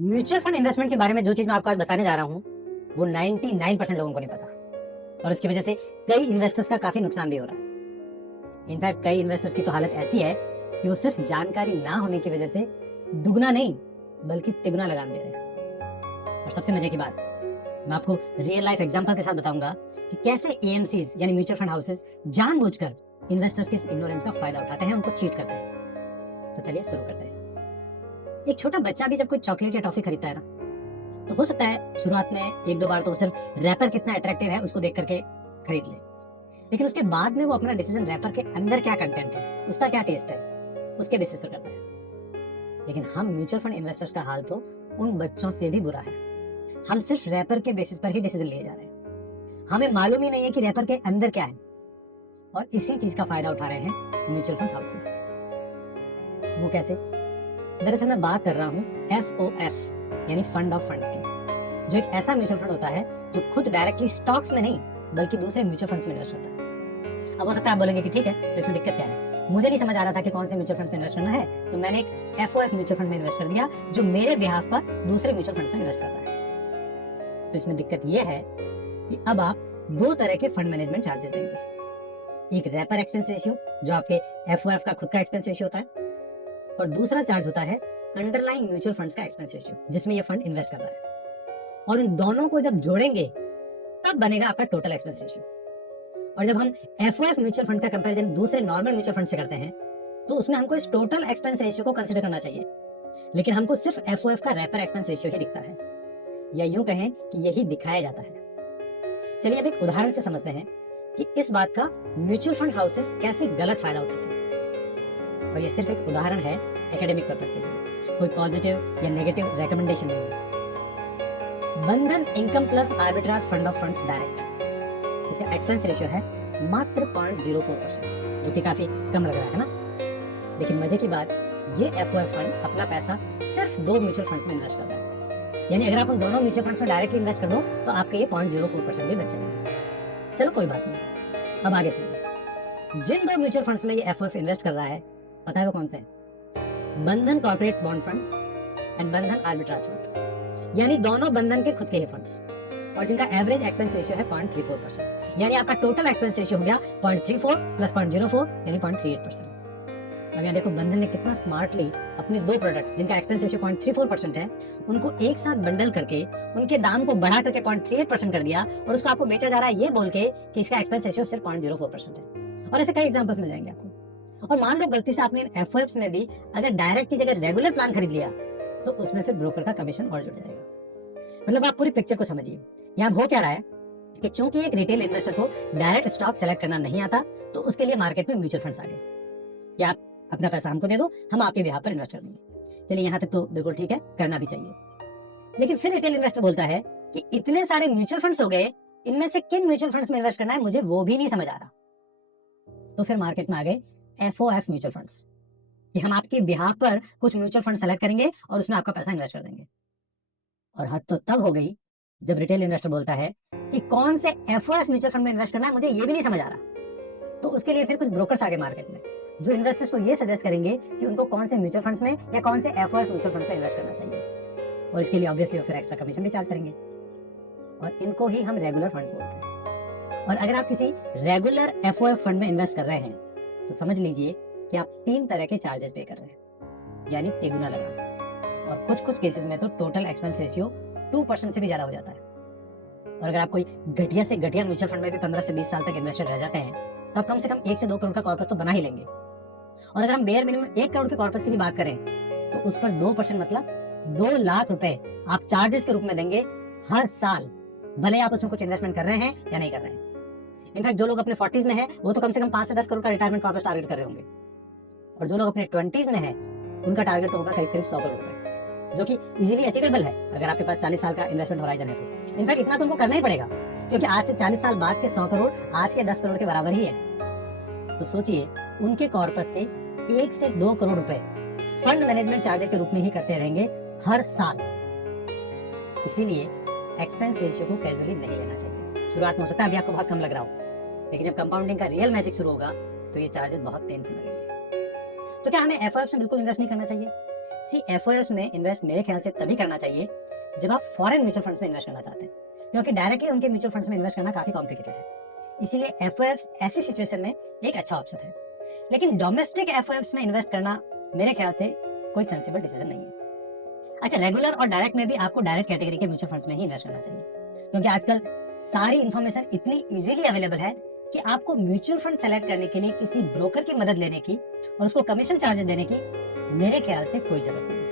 Mutual fund investment के बारे में जो चीज मैं आपको आज बताने जा रहा हूँ वो 99% लोगों को नहीं पता और उसकी वजह से कई इन्वेस्टर्स का काफी नुकसान भी हो रहा है। इनफैक्ट कई इन्वेस्टर्स की तो हालत ऐसी है कि वो सिर्फ जानकारी ना होने की वजह से दुगना नहीं बल्कि तिगुना लगान दे रहे हैं। और सबसे मजे की बात, मैं आपको रियल लाइफ एग्जांपल के साथ बताऊंगा कि कैसे एएमसीज यानी म्यूचुअल फंड हाउसेस जानबूझकर इन्वेस्टर्स के इस इग्नोरेंस का फायदा उठाते हैं, उनको चीट करते हैं। तो चलिए शुरू करते हैं। एक छोटा बच्चा भी जब कोई चॉकलेट या टॉफी खरीदता है ना, तो हो सकता है शुरुआत में एक दो बार तो सिर्फ रैपर कितना अट्रैक्टिव है उसको देख करके खरीद ले, लेकिन उसके बाद में वो अपना डिसीजन रैपर के अंदर क्या कंटेंट है, उसका क्या टेस्ट है, उसके बेसिस पर करता है। लेकिन हम म्यूचुअल फंड इन्वेस्टर्स का हाल तो उन बच्चों से भी बुरा है। हम सिर्फ रैपर के बेसिस पर ही डिसीजन लिए जा रहे हैं। हमें मालूम ही नहीं है कि रैपर के अंदर क्या है, और इसी चीज का फायदा उठा रहे हैं म्यूचुअल फंड हाउसेस। वो कैसे? दरअसल मैं बात कर रहा हूँ FOF यानी फंड ऑफ फंड्स की, जो एक ऐसा म्यूचुअल फंड होता है जो खुद डायरेक्टली स्टॉक्स में नहीं बल्कि दूसरे म्यूचुअल फंड्स में इन्वेस्ट करता है। अब हो सकता है आप बोलेंगे कि ठीक है, तो इसमें दिक्कत क्या है? मुझे नहीं समझ आ रहा था कि कौन से म्यूचुअल फंड में इन्वेस्ट करना है, तो मैंने एक FOF म्यूचुअल फंड में इन्वेस्ट कर दिया जो मेरे बिहाफ पर दूसरे म्यूचुअल फंड में इन्वेस्ट करता है। तो इसमें दिक्कत यह है कि अब आप दो तरह के फंड मैनेजमेंट चार्जेस देंगे। एक रैपर एक्सपेंस रेशियो जो आपके FOF का खुद का एक्सपेंस रेशियो होता है, और दूसरा चार्ज होता है अंडरलाइंग म्यूचुअल फंड्स का एक्सपेंस रेशियो जिसमें ये फंड इन्वेस्ट कर रहा है। और इन दोनों को जब जोड़ेंगे तब बनेगा आपका टोटल एक्सपेंस रेशियो। और जब हम FOF म्यूचुअल फंड का कंपैरिजन दूसरे नॉर्मल म्यूचुअल फंड से करते हैं तो उसमें हमको इस टोटल एक्सपेंस रेशियो को कंसीडर करना चाहिए, लेकिन हमको सिर्फ FOF का रैपर एक्सपेंस रेशियो ही दिखता है, या यूं कहें कि यही दिखाया जाता है। चलिए अब एक उदाहरण से समझते हैं कि इस बात का म्यूचुअल फंड हाउसेस कैसे गलत फायदा उठाते हैं। और ये सिर्फ एक उदाहरण है एकेडमिक पर्पस के लिए, कोई पॉजिटिव या नेगेटिव रेकमेंडेशन नहीं है। बंधन income plus arbitrage fund of funds direct, इसका एक्सपेंस रेशियो है मात्र 0.04%, जो कि काफी कम लग रहा है ना। लेकिन मजे की बात, ये FOF फंड अपना पैसा सिर्फ दो म्यूचुअल फंड्स में इन्वेस्ट कर रहा है। यानी अगर आप उन दोनों म्यूचुअल फंड्स में डायरेक्टली इन्वेस्ट कर दो तो आपके ये 0.04% भी बच जाएगा। चलो कोई बात नहीं, अब आगे सुनिए। जिन दो म्यूचुअल फंड्स में ये FOF इन्वेस्ट कर रहा है, पता है वो कौन से? बंधन कॉर्पोरेट बॉन्ड फंड्स एंड बंधन आर्बिट्राज फंड, यानी दोनों बंधन के खुद के ही फंड्स, और जिनका एवरेज एक्सपेंस रेशियो है 0.34%। यानी आपका टोटल एक्सपेंस रेशियो हो गया 0.34 प्लस 0.04 यानी 0.38%। अब यहाँ देखो बंधन ने कितना स्मार्टली अपने दो प्रोडक्ट्स जिनका एक्सपेंस रेशियो 0.34% है उनको एक साथ बंडल करके उनके दाम को बढ़ा करके 0.38% कर दिया, और उसको आपको बेचा जा रहा है ये बोल के कि इसका एक्सपेंस रेशियो सिर्फ 0.04% है। और ऐसे कई एग्जांपल्स मिल जाएंगे आपको। और मान लो गलती से आपने इन FOFs में भी अगर डायरेक्ट की जगह रेगुलर प्लान खरीद लिया तो उसमें फिर ब्रोकर का कमीशन और जुड़ जाएगा। मतलब आप पूरी पिक्चर को समझिए। यहाँ हो क्या रहा है कि चूंकि एक रिटेल इन्वेस्टर को डायरेक्ट स्टॉक सेलेक्ट करना नहीं आता तो उसके लिए मार्केट में म्यूचुअल फंड्स आ गए कि आप अपना पैसा हमको दे दो, हम आपके बिहाफ पर इन्वेस्ट कर देंगे। चलिए यहाँ तक तो बिल्कुल ठीक है, करना भी चाहिए। लेकिन फिर रिटेल इन्वेस्टर बोलता है कि इतने सारे म्यूचुअल फंड्स हो गए, इनमें से किन म्यूचुअल फंड्स में इन्वेस्ट करना है मुझे वो भी नहीं समझ आ रहा। तो फिर मार्केट में आ गए FOF म्यूचुअल फंड्स कि हम आपके बिहाफ पर कुछ म्यूचुअल फंड सेलेक्ट करेंगे और उसमें आपका पैसा इन्वेस्ट कर देंगे। और हद तो तब हो गई जब रिटेल इन्वेस्टर बोलता है कि कौन से FOF म्यूचुअल फंड में इन्वेस्ट करना है मुझे ये भी नहीं समझ आ रहा। तो उसके लिए फिर कुछ ब्रोकर्स आ गए मार्केट में जो इन्वेस्टर्स को ये सजेस्ट करेंगे कि उनको कौन से म्यूचुअल फंड्स में या कौन से FOF म्यूचुअल फंड्स में इन्वेस्ट करना चाहिए, और इसके लिए ऑब्वियसली वो फिर एक्स्ट्रा कमीशन भी चार्ज करेंगे। और इनको ही हम रेगुलर फंड्स बोलते हैं। और अगर आप किसी रेगुलर FOF फंड में इन्वेस्ट कर रहे हैं तो समझ लीजिए कि आप 3 तरह के चार्जेस पे कर रहे हैं, यानी तिगुना लगा। और कुछ केसेस में तो टोटल एक्सपेंस रेशियो 2% से भी ज्यादा हो जाता है। और अगर आप कोई घटिया से घटिया म्यूचुअल फंड में भी 15 से 20 साल तक इन्वेस्टेड रह जाते हैं तो आप कम से कम 1 से 2 करोड़ का कॉर्पस तो बना ही लेंगे। और अगर हम बेयर मिनिमम 1 करोड़ के कॉर्पस की भी बात करें तो उस पर 2% मतलब 2 लाख रुपए आप चार्जेस के रूप में देंगे हर साल, भले आप उसमें कुछ इन्वेस्टमेंट कर रहे हैं या नहीं कर रहे हैं। इनफैक्ट जो लोग अपने 40s में हैं वो तो कम से कम 5 से 10 करोड़ का रिटायरमेंट कॉर्पस टारगेट कर रहे होंगे, और जो लोग अपने 20s में हैं उनका टारगेट तो होगा करीब 100 करोड़ रुपए, जो कि इजीली अचीवेबल है अगर आपके पास 40 साल का इन्वेस्टमेंट होराइजन है तो। इनफैक्ट इतना तो उनको करना ही पड़ेगा क्योंकि आज से 40 साल बाद के 100 करोड़ आज के 10 करोड़ के बराबर ही है। तो सोचिए उनके कॉर्पस से 1 से 2 करोड़ रुपए फंड मैनेजमेंट चार्जेस के रूप में ही करते रहेंगे हर साल। इसीलिए एक्सपेंस रेशियो को कैजुअली नहीं लेना चाहिए। शुरुआत में हो सकता है अभी आपको बहुत कम लग रहा हो, लेकिन जब कंपाउंडिंग का रियल मैजिक शुरू होगा तो ये चार्जेस बहुत पेनफुल लगेंगे। तो क्या हमें FOF में बिल्कुल इन्वेस्ट नहीं करना चाहिए? सी एफओएस में इन्वेस्ट मेरे ख्याल से तभी करना चाहिए जब आप फॉरेन म्यूचुअल फंड्स में इन्वेस्ट करना चाहते हैं, क्योंकि डायरेक्टली उनके म्यूचुअल फंड्स में इन्वेस्ट करना काफी कॉम्प्लिकेटेड है। इसीलिए एफओएस ऐसी सिचुएशन में एक अच्छा ऑप्शन है। लेकिन डोमेस्टिक एफओएस में इन्वेस्ट करना मेरे ख्याल से कोई सेंसिबल डिसीजन नहीं है। अच्छा, रेगुलर और डायरेक्ट में भी आपको डायरेक्ट कैटेगरी के म्यूचुअल फंड्स में ही इन्वेस्ट करना चाहिए, क्योंकि आजकल सारी इंफॉर्मेशन इतनी इजीली अवेलेबल है कि आपको म्यूचुअल फंड सेलेक्ट करने के लिए किसी ब्रोकर की मदद लेने की और उसको कमीशन चार्जेस देने की मेरे ख्याल से कोई जरूरत नहीं है।